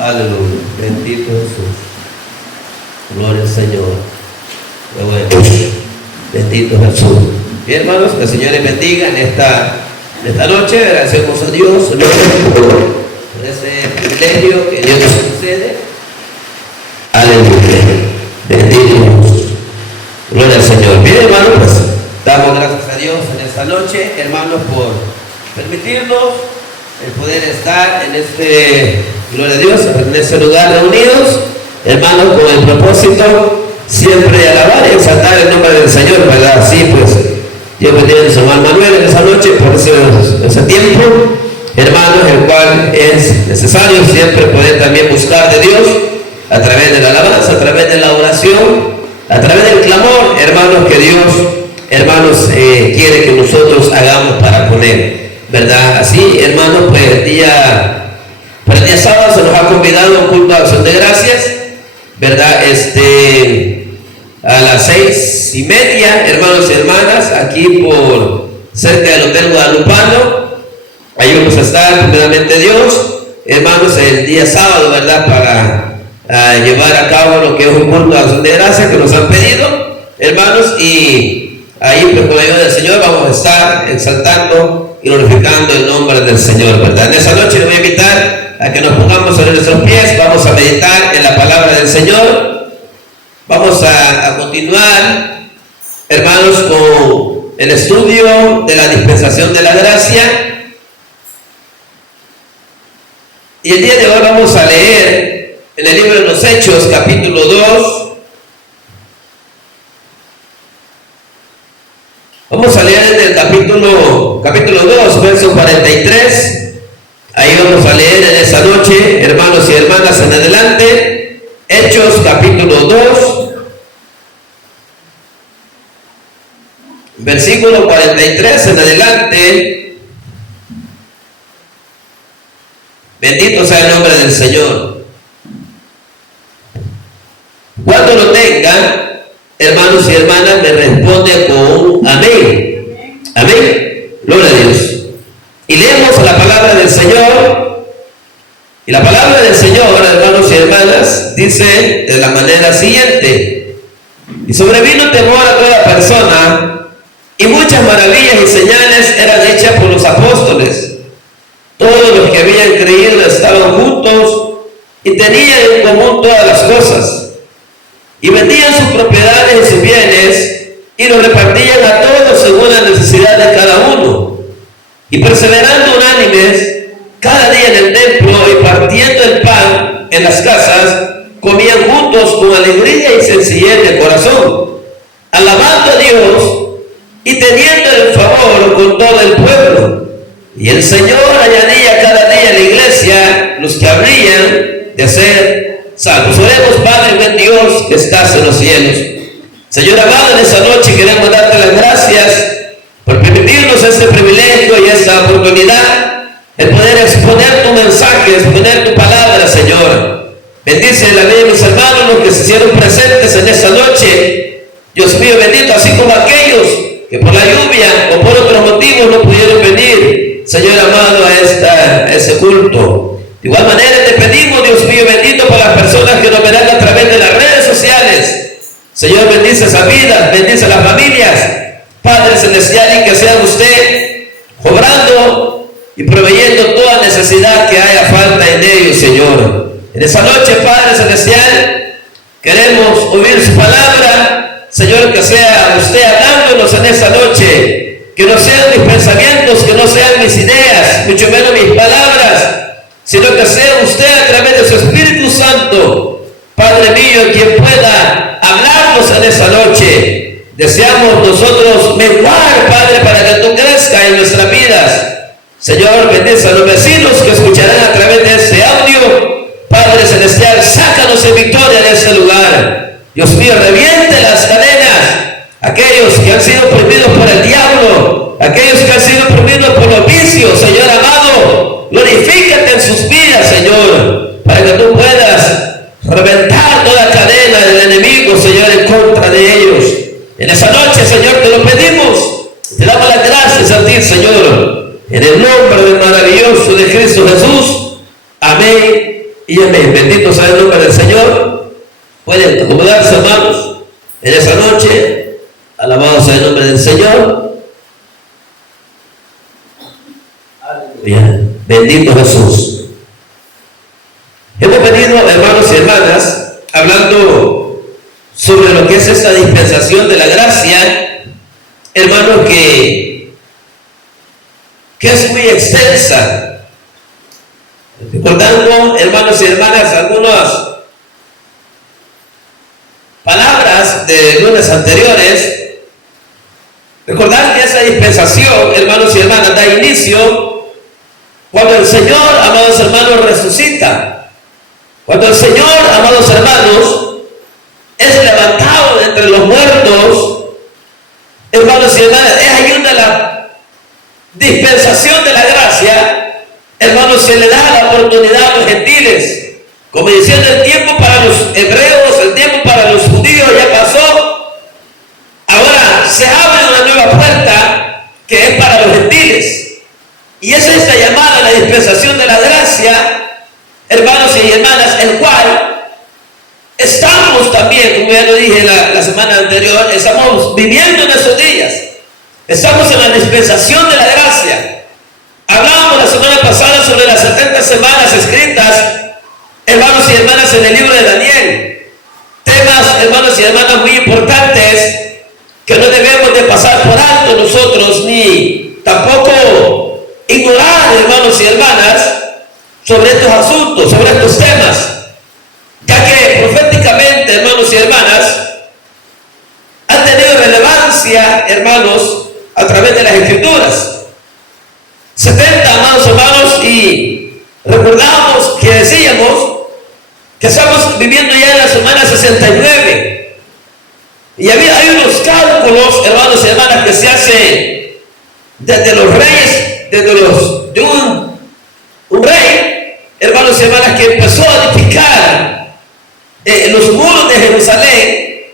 Aleluya. Bendito Jesús. Gloria al Señor. Qué bueno. Bendito Jesús. Bien, hermanos, que el Señor les bendiga en esta noche. Agradecemos a Dios por ese privilegio que Dios nos concede. Aleluya. Bendito Jesús. Gloria al Señor. Bien, hermanos, pues damos gracias a Dios en esta noche, hermanos, por permitirnos el poder estar en este, gloria a Dios, en este lugar reunidos, hermanos, con el propósito siempre de alabar y exaltar el nombre del Señor, ¿verdad? Así pues, Dios bendiga a su hermano Manuel en esa noche por ese tiempo, hermanos, el cual es necesario siempre poder también buscar de Dios a través de la alabanza, a través de la oración, a través del clamor, hermanos, que Dios, hermanos, quiere que nosotros hagamos para con Él, ¿verdad? Así, hermanos, pues el día sábado se nos ha convidado a un culto de acción de gracias, ¿verdad? A las 6:30, hermanos y hermanas, aquí por cerca del Hotel Guadalupano. Ahí vamos a estar, primeramente Dios, hermanos, el día sábado, ¿verdad? Para llevar a cabo lo que es un culto de acción de gracias que nos han pedido, hermanos, y ahí, pues, con la ayuda del Señor, vamos a estar exaltando y glorificando el nombre del Señor, ¿verdad? En esa noche les voy a invitar a que nos pongamos sobre nuestros pies, vamos a meditar en la palabra del Señor, vamos a continuar, hermanos, con el estudio de la dispensación de la gracia, y el día de hoy vamos a leer en el libro de los Hechos, capítulo 2, vamos a leer en el capítulo 2, verso 43. Ahí vamos a leer en esa noche, hermanos y hermanas, en adelante. Hechos, capítulo 2, versículo 43 en adelante. Bendito sea el nombre del Señor. Cuando lo tengan, hermanos y hermanas, me responde con un amén. Amén. Gloria a Dios. Y leemos la palabra del Señor. Y la palabra del Señor, hermanos y hermanas, dice de la manera siguiente: y sobrevino temor a toda persona, y muchas maravillas y señales eran hechas por los apóstoles. Todos los que habían creído estaban juntos y tenían en común todas las cosas. Y vendían sus propiedades y sus bienes y los repartían a todos según la necesidad de cada uno. Y perseverando unánimes cada día en el templo y partiendo el pan en las casas, comían juntos con alegría y sencillez de corazón, alabando a Dios y teniendo el favor con todo el pueblo. Y el Señor añadía cada día a la iglesia los que habrían de ser salvos. Oremos. Padre, buen Dios que estás en los cielos, Señor amado, en esta noche queremos darte las gracias por permitirnos este privilegio y esta oportunidad de poder exponer tu mensaje, exponer tu palabra, Señor. Bendice la vida de mis hermanos, los que se hicieron presentes en esta noche. Dios mío bendito, así como aquellos que por la lluvia o por otros motivos no pudieron venir, Señor amado, a ese culto. De igual manera te pedimos, Dios mío bendito, por las personas que nos verán a través de las redes sociales. Señor, bendice esas vidas, bendice las familias, Padre celestial, y que sea usted obrando y proveyendo toda necesidad que haya falta en ellos, Señor. En esa noche, Padre celestial, queremos oír su palabra, Señor, que sea usted hablándonos en esa noche, que no sean mis pensamientos, que no sean mis ideas, mucho menos mis palabras, sino que sea usted a través de su Espíritu Santo, Padre mío, quien pueda hablarnos en esa noche. Deseamos nosotros menguar, Padre, para que tú crezcas en nuestras vidas. Señor, bendice a los vecinos que escucharán a través de este audio. Padre celestial, sácanos en victoria de este lugar. Dios mío, reviente las cadenas. Aquellos que han sido oprimidos por el diablo, aquellos que han sido oprimidos por los vicios, Señor amado, glorifícate en sus vidas, Señor, para que tú puedas reventar toda cadena del enemigo, Señor, en contra de ellos. En esa noche, Señor, te lo pedimos, te damos las gracias a ti, Señor, en el nombre del maravilloso de Cristo Jesús. Amén Y amén. Bendito sea el nombre del Señor. Pueden acomodarse, hermanos, en esa noche. Alabado sea el nombre del Señor. Bien. Bendito Jesús. Hemos venido, hermanos y hermanas, hablando sobre lo que es esta dispensación de la gracia, hermanos, que es muy extensa. Recordando, hermanos y hermanas, algunas palabras de lunes anteriores, recordar que esa dispensación, hermanos y hermanas, da inicio cuando el Señor, amados hermanos, resucita. Cuando el Señor, amados hermanos, es levantado de entre los muertos, hermanos y hermanas, es ahí donde la dispensación de la gracia, hermanos, se le da la oportunidad a los gentiles. Como diciendo, el tiempo para los hebreos, el tiempo para los judíos ya pasó. Ahora se abre una nueva puerta que es para los gentiles. Y es esta llamada, la dispensación de la gracia, hermanos y hermanas, el cual estamos también, como ya lo dije la semana anterior, estamos viviendo en esos días. Estamos en la dispensación de la gracia. Hablábamos la semana pasada sobre las 70 semanas escritas, hermanos y hermanas, en el libro de Daniel. Temas, hermanos y hermanas, muy importantes que no debemos de pasar por alto nosotros, ni tampoco ignorar, hermanos y hermanas, sobre estos asuntos, sobre estos temas, ya que proféticamente, hermanos y hermanas, han tenido relevancia, hermanos, a través de las Escrituras. 70, amados hermanos, y recordamos que decíamos que estamos viviendo ya en la semana 69. Y hay unos cálculos, hermanos y hermanas, que se hacen desde los reyes, de un rey, hermanos y hermanas, que empezó a edificar los muros de Jerusalén.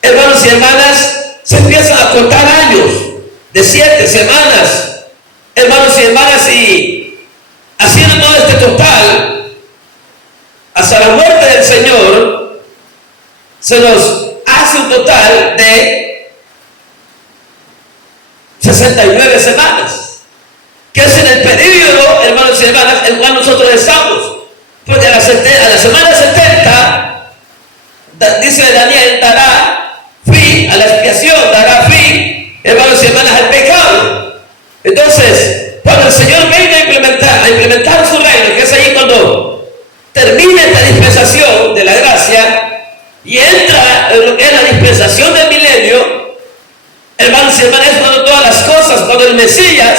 Hermanos y hermanas, se empiezan a contar años de 7 semanas. Hermanos y hermanas, y haciendo todo este total, hasta la muerte del Señor, se nos hace un total de 69 semanas, que es en el periodo, hermanos y hermanas, en el cual nosotros estamos. Porque a la semana 70, dice Daniel, dará fin a la expiación, dará fin, hermanos y hermanas, al pecado. Entonces, cuando el Señor venga a implementar su reino, que es ahí cuando termina esta dispensación de la gracia y entra en lo que es la dispensación del milenio, hermanos y hermanas, es cuando todas las cosas, cuando el Mesías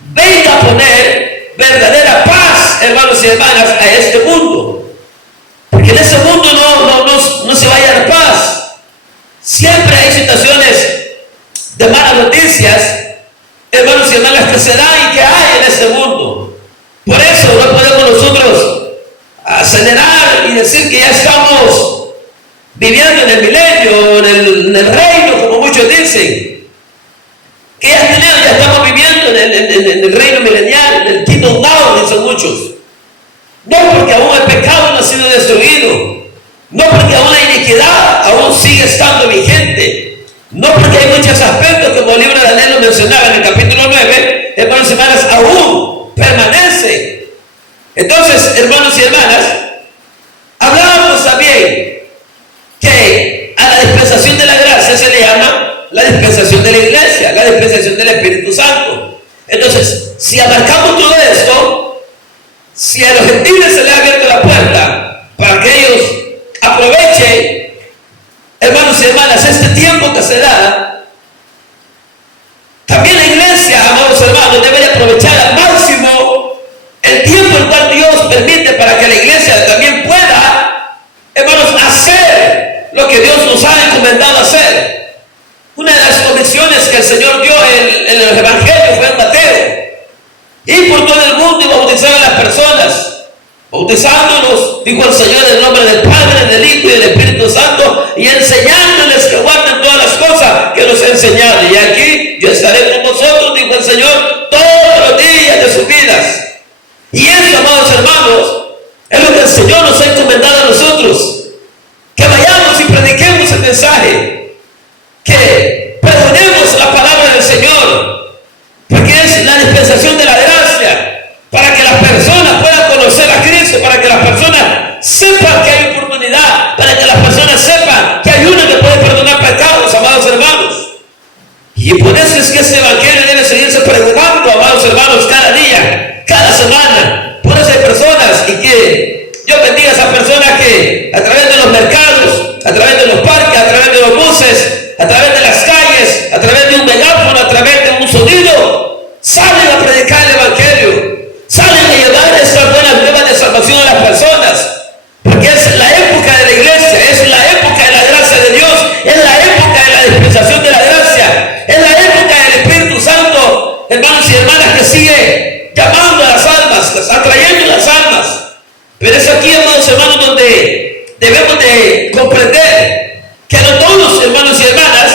venga a poner verdadera paz, hermanos y hermanas, a este mundo. Porque en ese mundo no se va a hallar paz. Siempre hay situaciones de malas noticias, hermanos y hermanas, que se dan y que hay en este mundo. Por eso no podemos nosotros acelerar y decir que ya estamos viviendo en el milenio, en el reino, como muchos dicen. Que ya estamos viviendo en el reino milenial, en el kingdom now, dicen muchos. No porque aún el pecado no ha sido destruido, no porque aún la iniquidad aún sigue estando vigente. No porque hay muchos aspectos, como el libro de Daniel lo mencionaba en el capítulo 9, hermanos y hermanas, aún permanece. Entonces, hermanos y hermanas, hablábamos también que a la dispensación de la gracia se le llama la dispensación de la iglesia, la dispensación del Espíritu Santo. Entonces, si abarcamos todo esto, si a los gentiles se les ha abierto la puerta para que ellos aprovechen, hermanos y hermanas, este tiempo que se da, también la iglesia, amados hermanos, debe de aprovechar al máximo el tiempo el cual Dios permite para que la iglesia también pueda, hermanos, hacer lo que Dios nos ha encomendado hacer. Una de las comisiones que el Señor dio en los evangelios fue en Mateo: ir por todo el mundo y bautizar a las personas. Bautizándolos, dijo el Señor, en el nombre del Padre, del Hijo y del Espíritu Santo, y enseñándoles que guarden todas las cosas que nos he enseñado. Y aquí yo estaré con vosotros, dijo el Señor, todos los días de sus vidas. Y eso, amados hermanos, es lo que el Señor mensaje, que pregonemos la palabra del Señor, porque es la dispensación de la gracia, para que las personas puedan conocer a Cristo, para que las personas sepan que hay oportunidad, para que las personas sepan que hay uno que puede perdonar pecados, amados hermanos. Y por eso es que este evangelio debe seguirse pregonando, amados hermanos, cada día, cada semana. Por eso hay personas, y que Dios bendiga a esas personas que a través de los mercados, a través de los parques, a través de los buses, a través de las calles, a través de un megáfono, a través de un sonido, salen a predicar el evangelio, salen a llevar estas buenas nuevas de salvación a las personas, porque es la época de la iglesia, es la época de la gracia de Dios, es la época de la dispensación de la gracia, es la época del Espíritu Santo, hermanos y hermanas, que sigue llamando a las almas, atrayendo las almas. Pero es aquí, amados hermanos, donde debemos de comprender que no todos, hermanos y hermanas,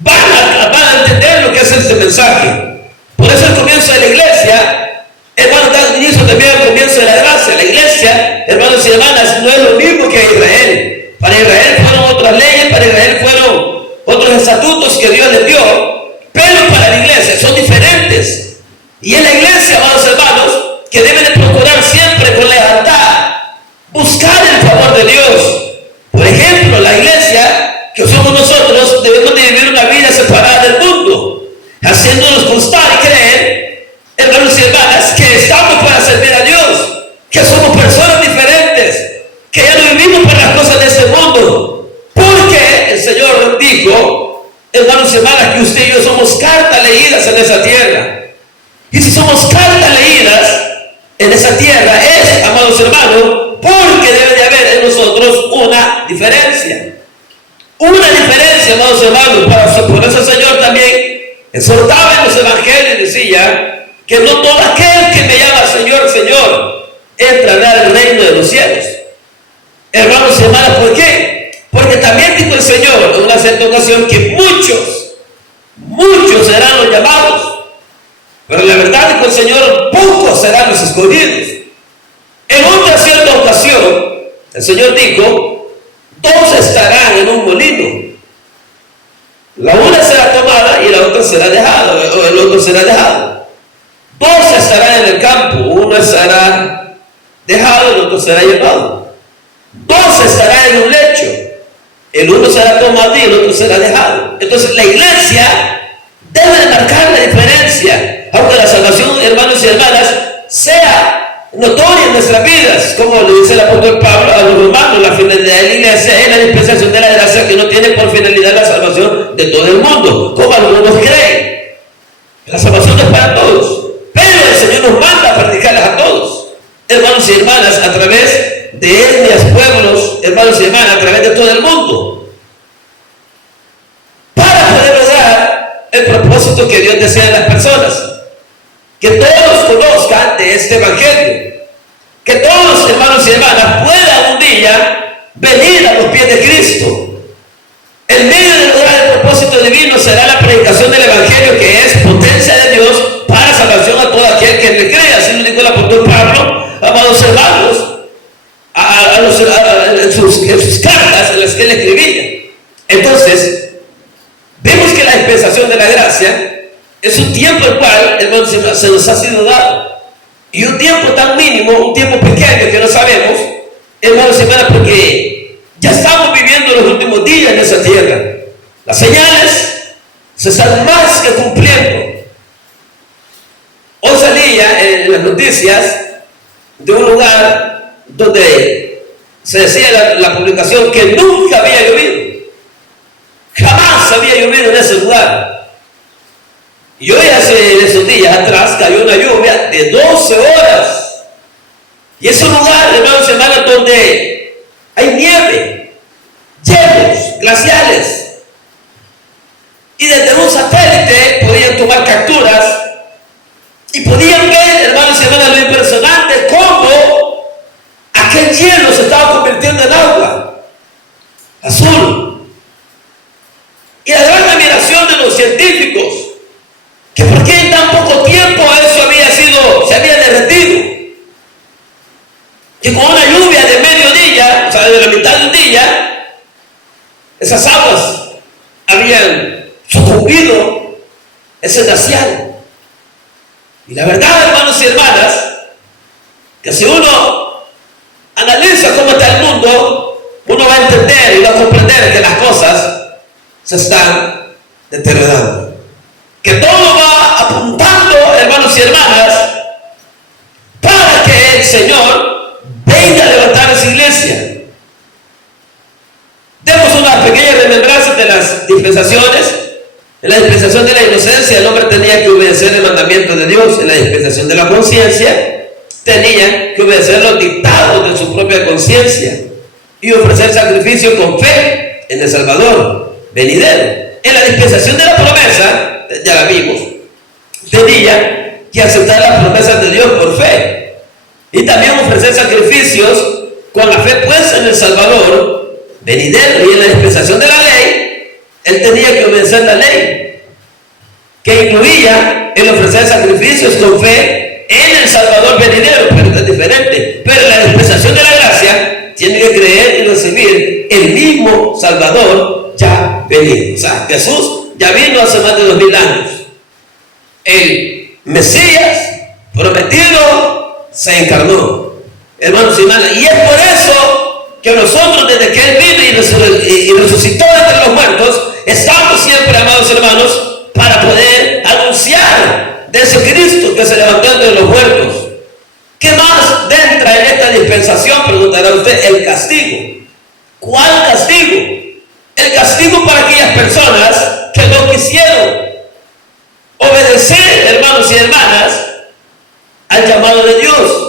van a entender lo que es este mensaje. Por eso el comienzo de la iglesia, hermanos, da inicio también al comienzo de la gracia. La iglesia, hermanos y hermanas, no es lo mismo que Israel. Para Israel fueron otras leyes, para Israel fueron otros estatutos que Dios les dio, pero para la iglesia son diferentes. Y en la iglesia, amados hermanos, que deben de procurar siempre con lealtad buscar el favor de Dios. Por ejemplo, la iglesia, que somos nosotros, debemos de vivir una vida separada del mundo, haciéndonos constar y creer, hermanos y hermanas, que estamos para servir a Dios, que somos personas diferentes, que ya no vivimos para las cosas de este mundo, porque el Señor dijo, hermanos y hermanas, que usted y yo somos cartas leídas en esa tierra. Y si somos cartas leídas en esa tierra, es, amados hermanos, porque debe de haber en nosotros una diferencia. Una diferencia, amados hermanos. Por eso el Señor también exhortaba en los evangelios y decía que no todo aquel que me llama Señor, Señor, entrará al reino de los cielos. Hermanos y hermanas, ¿por qué? Porque también dijo el Señor en una cierta ocasión que muchos serán los llamados, pero la verdad dijo el Señor, pocos serán los escogidos. En otra cierta ocasión, el Señor dijo, dos estarán en un molino. La una será tomada y la otra será dejada, o el otro será dejado. Dos estarán en el campo, uno estará dejado y el otro será llevado. Dos estarán en un lecho, el uno será tomado y el otro será dejado. Entonces la iglesia debe de marcar la diferencia, aunque la salvación, hermanos y hermanas, sea notoria en nuestras vidas, como le dice el apóstol Pablo a los romanos. La finalidad de la iglesia es la dispensación de la gracia, que no tiene por finalidad la salvación de todo el mundo, como algunos creen. La salvación no es para todos, pero el Señor nos manda a predicarlas a todos, hermanos y hermanas, a través de etnias, pueblos, hermanos y hermanas, a través de todo el mundo, para poder lograr el propósito que Dios desea de las personas. Que todos conozcan de este evangelio, que todos, hermanos y hermanas, puedan un día venir a los pies de Cristo. El medio de lograr el propósito divino será la predicación del evangelio, que es potencia de Dios para salvación a todo aquel que le crea. Así lo dijo el apóstol Pablo, amados hermanos, en sus cartas en las que él escribía. Entonces, vemos que la dispensación de la gracia es un tiempo el cual, hermanos, se nos ha sido dado. Y un tiempo tan mínimo, un tiempo pequeño que no sabemos, hermanos y hermanas, porque ya estamos viviendo los últimos días en esa tierra. Las señales se están más que cumpliendo. Hoy salía en las noticias de un lugar donde se decía la publicación que nunca había llovido. Jamás había llovido en ese lugar. Y hoy, hace esos días atrás, cayó una lluvia de 12 horas. Y es un lugar, hermanos y hermanas, donde hay nieve, hielos, glaciales. Y desde un satélite podían tomar capturas y podían ver, hermanos y hermanas, lo impresionante, cómo aquel hielo se estaba convirtiendo en agua azul. Y la gran admiración de los científicos, que por qué en tan poco tiempo eso se había derretido, que con una lluvia de medio día, o sea, de la mitad de un día, esas aguas habían sucumbido ese glaciar. Y la verdad, hermanos y hermanas, que si uno analiza cómo está el mundo, uno va a entender y va a comprender que las cosas se están deteriorando. Que todo va apuntando, hermanos y hermanas, para que el Señor venga a levantar esa iglesia. Demos una pequeña remembranza de las dispensaciones. En la dispensación de la inocencia, el hombre tenía que obedecer el mandamiento de Dios. En la dispensación de la conciencia, tenía que obedecer los dictados de su propia conciencia y ofrecer sacrificio con fe en el Salvador venidero. En la dispensación de la promesa, ya la vimos, tenía que aceptar las promesas de Dios por fe y también ofrecer sacrificios con la fe puesta en el Salvador venidero. Y en la dispensación de la ley, él tenía que obedecer la ley, que incluía el ofrecer sacrificios con fe en el Salvador venidero, pero es diferente. Pero en la dispensación de la gracia tiene que creer y recibir el mismo Salvador ya venido. O sea, Jesús ya vino hace más de 2000 años. El Mesías prometido se encarnó, hermanos y hermanas, y es por eso que nosotros, desde que Él vino y resucitó entre los muertos, estamos siempre, amados hermanos, para poder anunciar de ese Cristo que se levantó entre los muertos. ¿Qué más entra en esta dispensación? Preguntará usted. El castigo. ¿Cuál castigo? El castigo para aquellas personas que no quisieron obedecer, hermanos y hermanas, al llamado de Dios.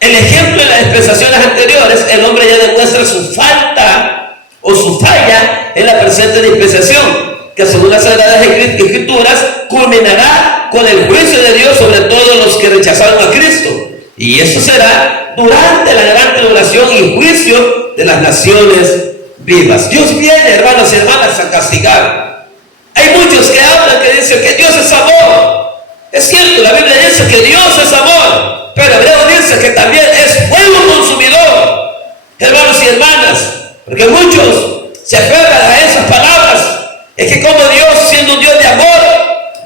El ejemplo en las dispensaciones anteriores, el hombre ya demuestra su falta o su falla en la presente dispensación, que según las Sagradas Escrituras culminará con el juicio de Dios sobre todos los que rechazaron a Cristo. Y eso será durante la gran tribulación y juicio de las naciones vivas. Dios viene, hermanos y hermanas, a castigar. Hay muchos que hablan, que dicen que Dios es amor. Es cierto, la Biblia dice que Dios es amor, pero Hebreo dice que también es fuego consumidor. Hermanos y hermanas, porque muchos se aferran a esas palabras. Es que como Dios, siendo un Dios de amor,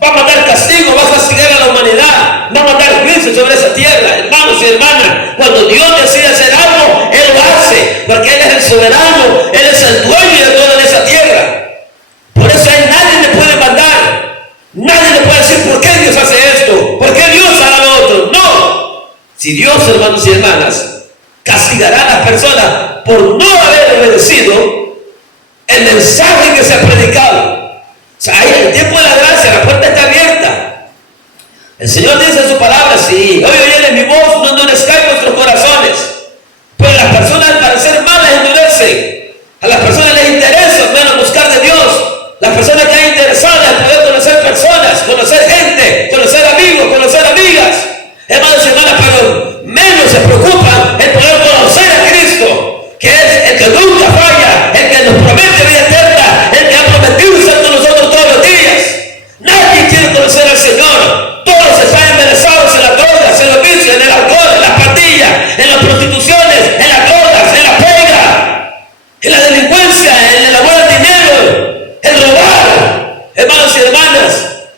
va a mandar castigo, va a castigar a la humanidad, va a mandar juicio sobre esa tierra. Hermanos y hermanas, cuando Dios decide hacer algo, Él lo hace, porque Él es el soberano, Él es el dueño de toda esa tierra. Por eso a Él nadie le puede mandar, nadie le puede decir por qué Dios hace esto, por qué Dios hará lo otro. No. Si Dios, hermanos y hermanas, castigará a las personas por no haber obedecido el mensaje que se ha predicado. O sea, ahí en el tiempo de la gracia, la puerta está abierta. El Señor dice en su palabra: si hoy oyeres mi voz, no endurezcáis vuestros corazones. Pues las personas, al parecer malas, endurecen. A las personas les interesa menos buscar de Dios. Las personas que están interesadas en poder conocer personas, conocer gente, conocer amigos, conocer amigas, hermanos y hermanas, pero menos se preocupan en poder conocer a Cristo, que es el que nunca falla, el que nos promete vida eterna, el que ha prometido estar con nosotros todos los días. Nadie quiere conocer al Señor. Todos están embelesados en las drogas, en los vicios, en el alcohol, en las pandillas, en las prostituciones, en las drogas, en la pega, en la delincuencia, en el amor al dinero, en robar. Hermanos y hermanas,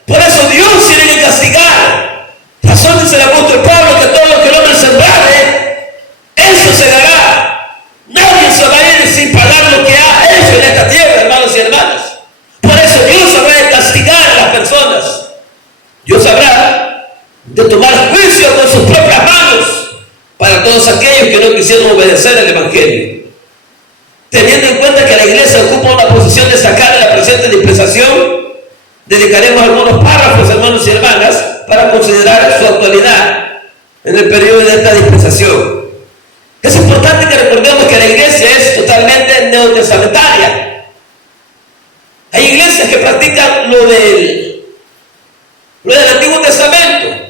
por eso Dios tiene que castigar. Razón dice el apóstol Pablo que todo lo que el hombre sembrare, eso se dará. Nadie se va a ir sin pagar lo que ha hecho en esta tierra, hermanos y hermanas. Por eso Dios habrá de castigar a las personas. Dios habrá de tomar juicio con sus propias manos para todos aquellos que no quisieron obedecer el Evangelio. Teniendo en cuenta que la iglesia ocupa una posición destacada en la presente dispensación, dedicaremos algunos párrafos, hermanos y hermanas, para considerar su actualidad en el periodo de esta dispensación. Es importante que recordemos que la iglesia es totalmente neotestamentaria. Hay iglesias que practican lo del Antiguo Testamento.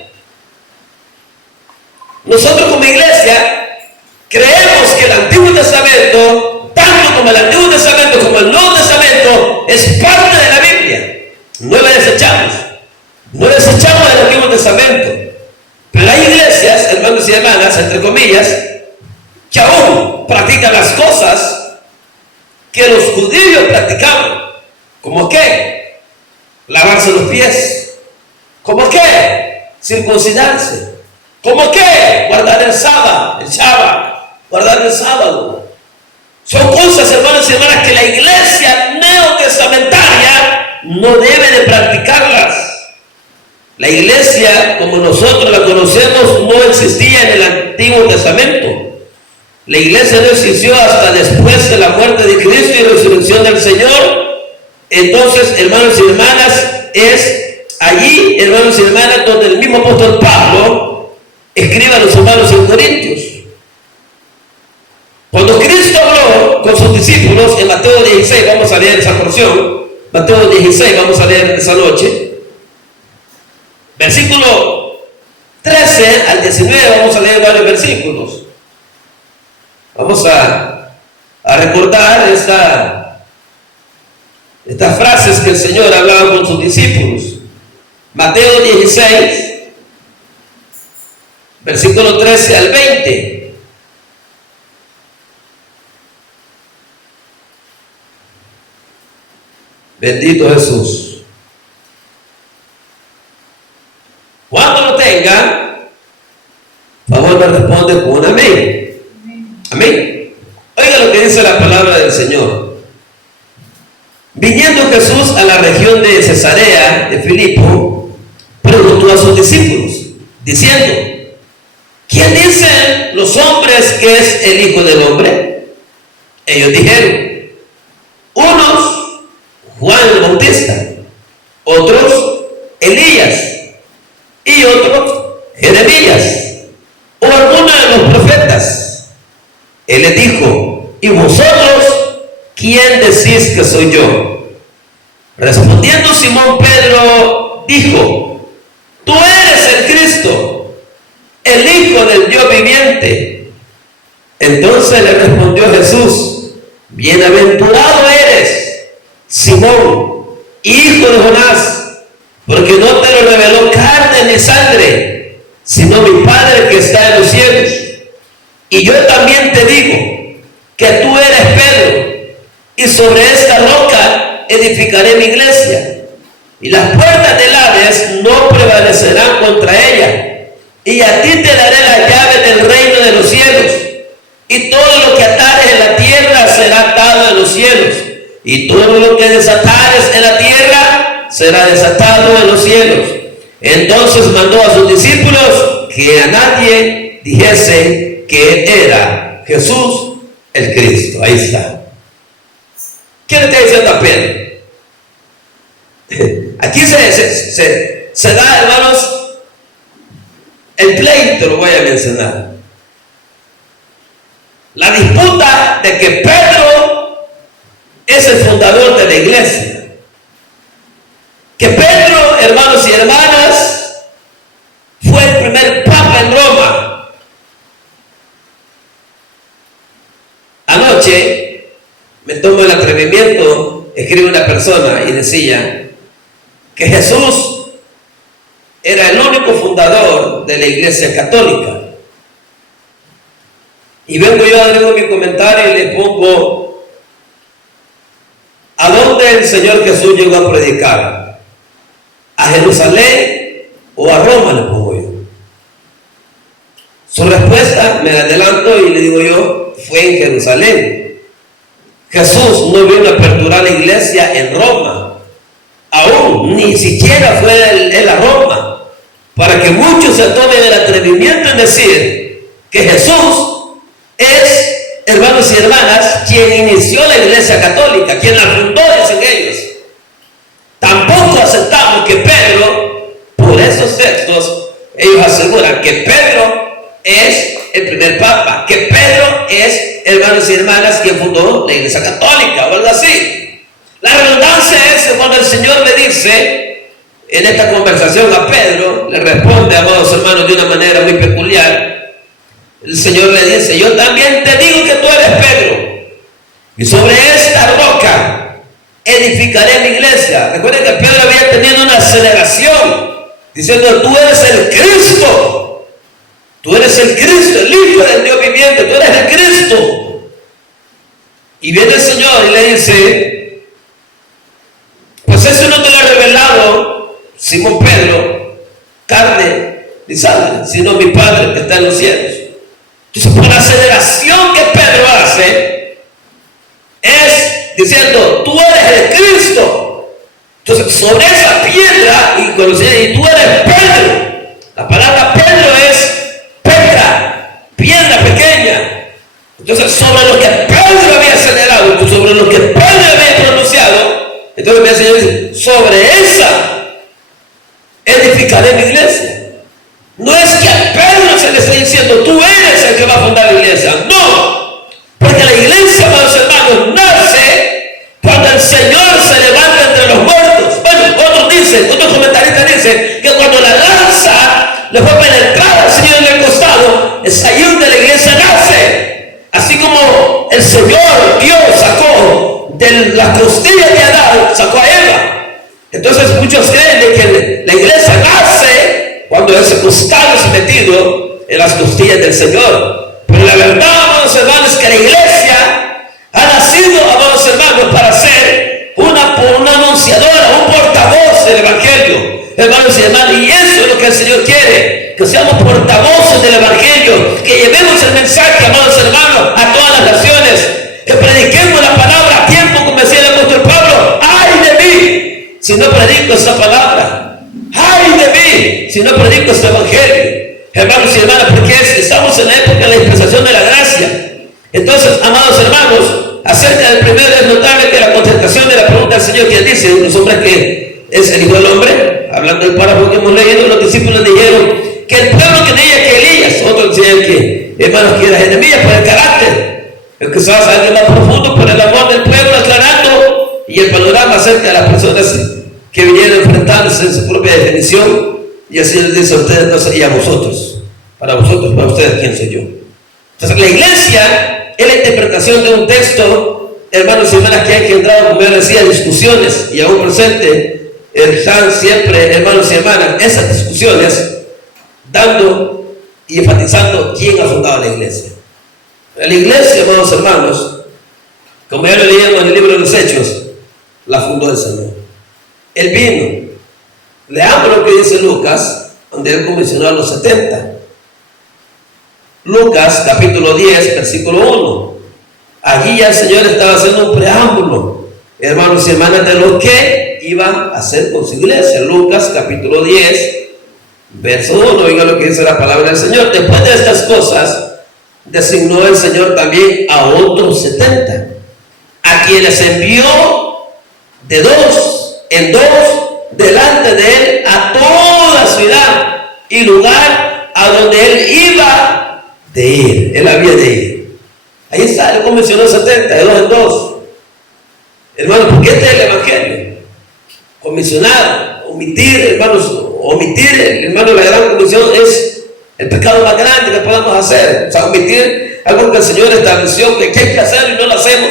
Nosotros como iglesia creemos que el Antiguo Testamento, tanto como el Antiguo Testamento como el Nuevo Testamento, es parte de la Biblia. No lo desechamos. No desechamos el Antiguo Testamento. Pero hay iglesias, hermanos y hermanas, entre comillas, que aún practican las cosas que los judíos practicaban. ¿Cómo qué? Lavarse los pies. ¿Cómo qué? Circuncidarse. ¿Cómo qué? Guardar el sábado, guardar el sábado. Son cosas, hermanos y hermanas, que la iglesia neotestamentaria no debe de practicarlas. La iglesia, como nosotros la conocemos, no existía en el Antiguo Testamento. La iglesia no existió hasta después de la muerte de Cristo y resurrección del Señor. Entonces, hermanos y hermanas, es allí, hermanos y hermanas, donde el mismo apóstol Pablo escribe a los hermanos en Corintios. Cuando Cristo habló con sus discípulos en Mateo 16, vamos a leer esa porción, Mateo 16, vamos a leer esa noche, versículo 13 al 19, vamos a leer varios versículos. Vamos a recordar estas frases que el Señor hablaba con sus discípulos. Mateo 16, versículo 13 al 20. Bendito Jesús. Cuando lo tenga, por favor me responde con un amén. Amén. Oiga lo que dice la palabra del Señor. Viniendo Jesús a la región de Cesarea de Filipo, preguntó a sus discípulos, diciendo: ¿quién dicen los hombres que es el Hijo del Hombre? Ellos dijeron: unos, Juan el Bautista, otros, Elías, y otros, Jeremías, o alguno de los profetas. Él les dijo: ¿y vosotros quién decís que soy yo? Respondiendo Simón Pedro, dijo: tú eres el Cristo, el Hijo del Dios viviente. Entonces le respondió Jesús: bienaventurado eres, Simón, hijo de Jonás, porque no te lo reveló carne ni sangre, sino mi Padre que está en los cielos. Y yo también te digo que tú eres Pedro, y sobre esta roca edificaré mi iglesia, y las puertas del Hades no prevalecerán contra ella. Y a ti te daré las llaves del reino de los cielos, y todo lo que atares en la tierra será atado en los cielos, y todo lo que desatares en la tierra será desatado en los cielos. Entonces mandó a sus discípulos que a nadie dijese que era Jesús el Cristo. Ahí está. ¿Qué le está diciendo a Pedro? Aquí se da, hermanos, el pleito, lo voy a mencionar. La disputa de que Pedro es el fundador de la iglesia. Que Pedro, hermanos y hermanas, fue el primer papa en Roma. Anoche me tomo el atrevimiento, escribe una persona y decía que Jesús era el único fundador de la iglesia católica. Y vengo yo, agrego mi comentario y le pongo: ¿a dónde el Señor Jesús llegó a predicar? ¿A Jerusalén o a Roma? Le pongo yo. Su respuesta, me adelanto y le digo yo, fue en Jerusalén. Jesús no vino a aperturar la iglesia en Roma. Aún ni siquiera fue él a Roma, para que muchos se tomen el atrevimiento en decir que Jesús es, hermanos y hermanas, quien inició la iglesia católica, quien la fundó, dicen ellos. Tampoco aceptamos que Pedro, por esos textos, ellos aseguran que Pedro es el primer papa, que Pedro es, hermanos y hermanas, quien fundó la iglesia católica, o algo así. La redundancia es cuando el Señor le dice en esta conversación a Pedro, le responde, amados hermanos, de una manera muy peculiar. El Señor le dice: yo también te digo que tú eres Pedro, y sobre esta roca edificaré mi iglesia. Recuerden que Pedro había tenido una aceleración, diciendo: tú eres el Cristo, tú eres el Cristo, el Hijo del Dios viviente, tú eres el Cristo. Y viene el Señor y le dice, pues eso no te lo ha revelado Simón Pedro, carne ni sangre, sino mi Padre que está en los cielos. Entonces, por la aceleración que Pedro hace, es diciendo, tú eres el Cristo. Entonces, sobre esa piedra, y tú eres Pedro. La palabra Pedro es Petra, piedra pequeña. Entonces, sobre lo que Pedro había acelerado, sobre lo que Pedro había pronunciado, entonces el Señor dice, sobre esa edificaré mi iglesia. No es que a Pedro se le esté diciendo, tú eres el que va a fundar la iglesia. No, porque la iglesia, amados hermanos, nace cuando el Señor se levanta entre los muertos. Bueno, otros comentaristas dicen que cuando la lanza le fue penetrada al Señor en el costado, es ahí donde la iglesia nace. Así como el Señor, Dios, sacó de las costillas de Adán, sacó a Eva. Entonces muchos creen de que la iglesia nace cuando ese costado es metido en las costillas del Señor. Pero la verdad, amados hermanos, es que la iglesia ha nacido, amados hermanos, para ser una anunciadora, un portavoz del Evangelio, hermanos y hermanas. Y eso es lo que el Señor quiere, que seamos portavoces del Evangelio, que llevemos el mensaje, amados hermanos, a todas las naciones, que prediquemos la palabra a tiempo, como decía el apóstol Pablo. ¡Ay de mí si no predico esta palabra! ¡Ay de mí si no predico este Evangelio! Hermanos y hermanas, porque estamos en la época de la dispensación de la gracia. Entonces, amados hermanos, acerca del primero es notable que la contestación de la pregunta del Señor, que dice los hombres que es el Hijo del Hombre, hablando del párrafo que hemos leído, los discípulos dijeron que el pueblo creía que Elías, otros decían que, hermanos, que era Jeremías por el carácter, el que se va a saber más profundo por el amor del pueblo, aclarando y el panorama acerca de las personas que vinieron enfrentándose en su propia definición. Y así les dice a ustedes, entonces, y a vosotros, para ustedes, ¿quién soy yo? Entonces, la iglesia es la interpretación de un texto, hermanos y hermanas, que ha engendrado, como yo decía, discusiones, y aún presente están siempre, hermanos y hermanas, esas discusiones, dando y enfatizando quién ha fundado la iglesia. La iglesia, hermanos y hermanos, como ya lo leíamos en el libro de los Hechos, la fundó el Señor. Él vino. Leamos lo que dice Lucas, donde él comisionó a los 70. Lucas capítulo 10, versículo 1. Allí ya el Señor estaba haciendo un preámbulo, hermanos y hermanas, de lo que iba a hacer con su iglesia. Lucas capítulo 10, verso 1. Oiga lo que dice la palabra del Señor. Después de estas cosas, designó el Señor también a otros 70, a quienes envió de dos en dos delante de él a toda ciudad y lugar a donde él iba de ir. Él había de ir. Ahí está, él comisionó 70, de dos en dos. Hermanos, porque este es el Evangelio. Comisionar, omitir, hermanos, hermano, la gran comisión es el pecado más grande que podamos hacer. O sea, omitir algo que el Señor estableció que hay que hacer y no lo hacemos.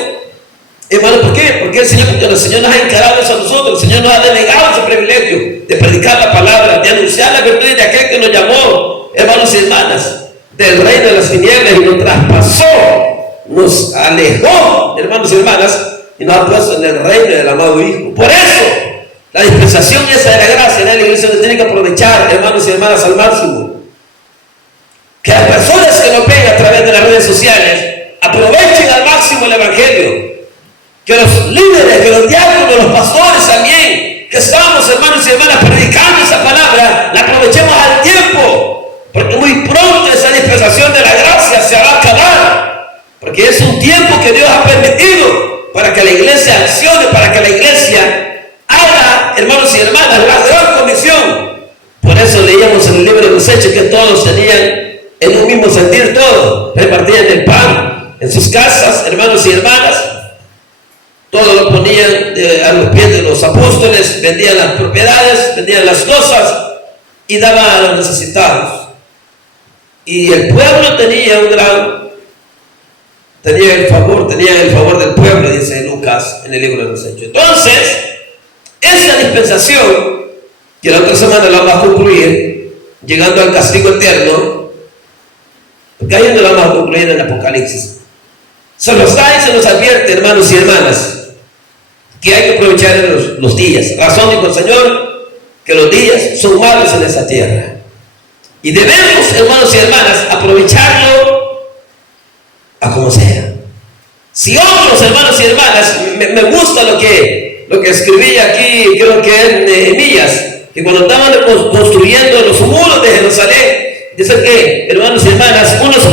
Hermano, ¿por qué? Porque el Señor nos ha encarado eso a nosotros. El Señor nos ha delegado ese privilegio de predicar la palabra, de anunciar la virtud de aquel que nos llamó, hermanos y hermanas, del reino de las tinieblas y nos traspasó, nos alejó, hermanos y hermanas, y nos ha puesto en el reino del amado Hijo. Por eso, la dispensación esa de la gracia, la iglesia nos tiene que aprovechar, hermanos y hermanas, al máximo. Que las personas que nos ven a través de las redes sociales aprovechen al máximo el Evangelio. Que los líderes, que los diáconos, los pastores también, que estamos, hermanos y hermanas, predicando esa palabra, la aprovechemos al tiempo, porque muy pronto esa dispensación de la gracia se va a acabar, porque es un tiempo que Dios ha permitido para que la iglesia accione, para que la iglesia haga, hermanos y hermanas, la gran comisión. Por eso leíamos en el libro de los Hechos que todos tenían en un mismo sentir, todos repartían el pan en sus casas, hermanos y hermanas. Todos lo ponían a los pies de los apóstoles, vendían las propiedades, vendían las cosas y daban a los necesitados. Y el pueblo tenía el favor del pueblo, dice Lucas en el libro de los Hechos. Entonces, esa dispensación, que la otra semana la vamos a concluir, llegando al castigo eterno, porque ahí no la vamos a concluir en el Apocalipsis. Se nos da y se nos advierte, hermanos y hermanas, que hay que aprovechar los días. Razón dijo el Señor que los días son malos en esta tierra. Y debemos, hermanos y hermanas, aprovecharlo a como sea. Si otros, hermanos y hermanas, me gusta lo que escribía aquí, creo que es Nehemías, que cuando estaban construyendo los muros de Jerusalén, dice que, hermanos y hermanas, unos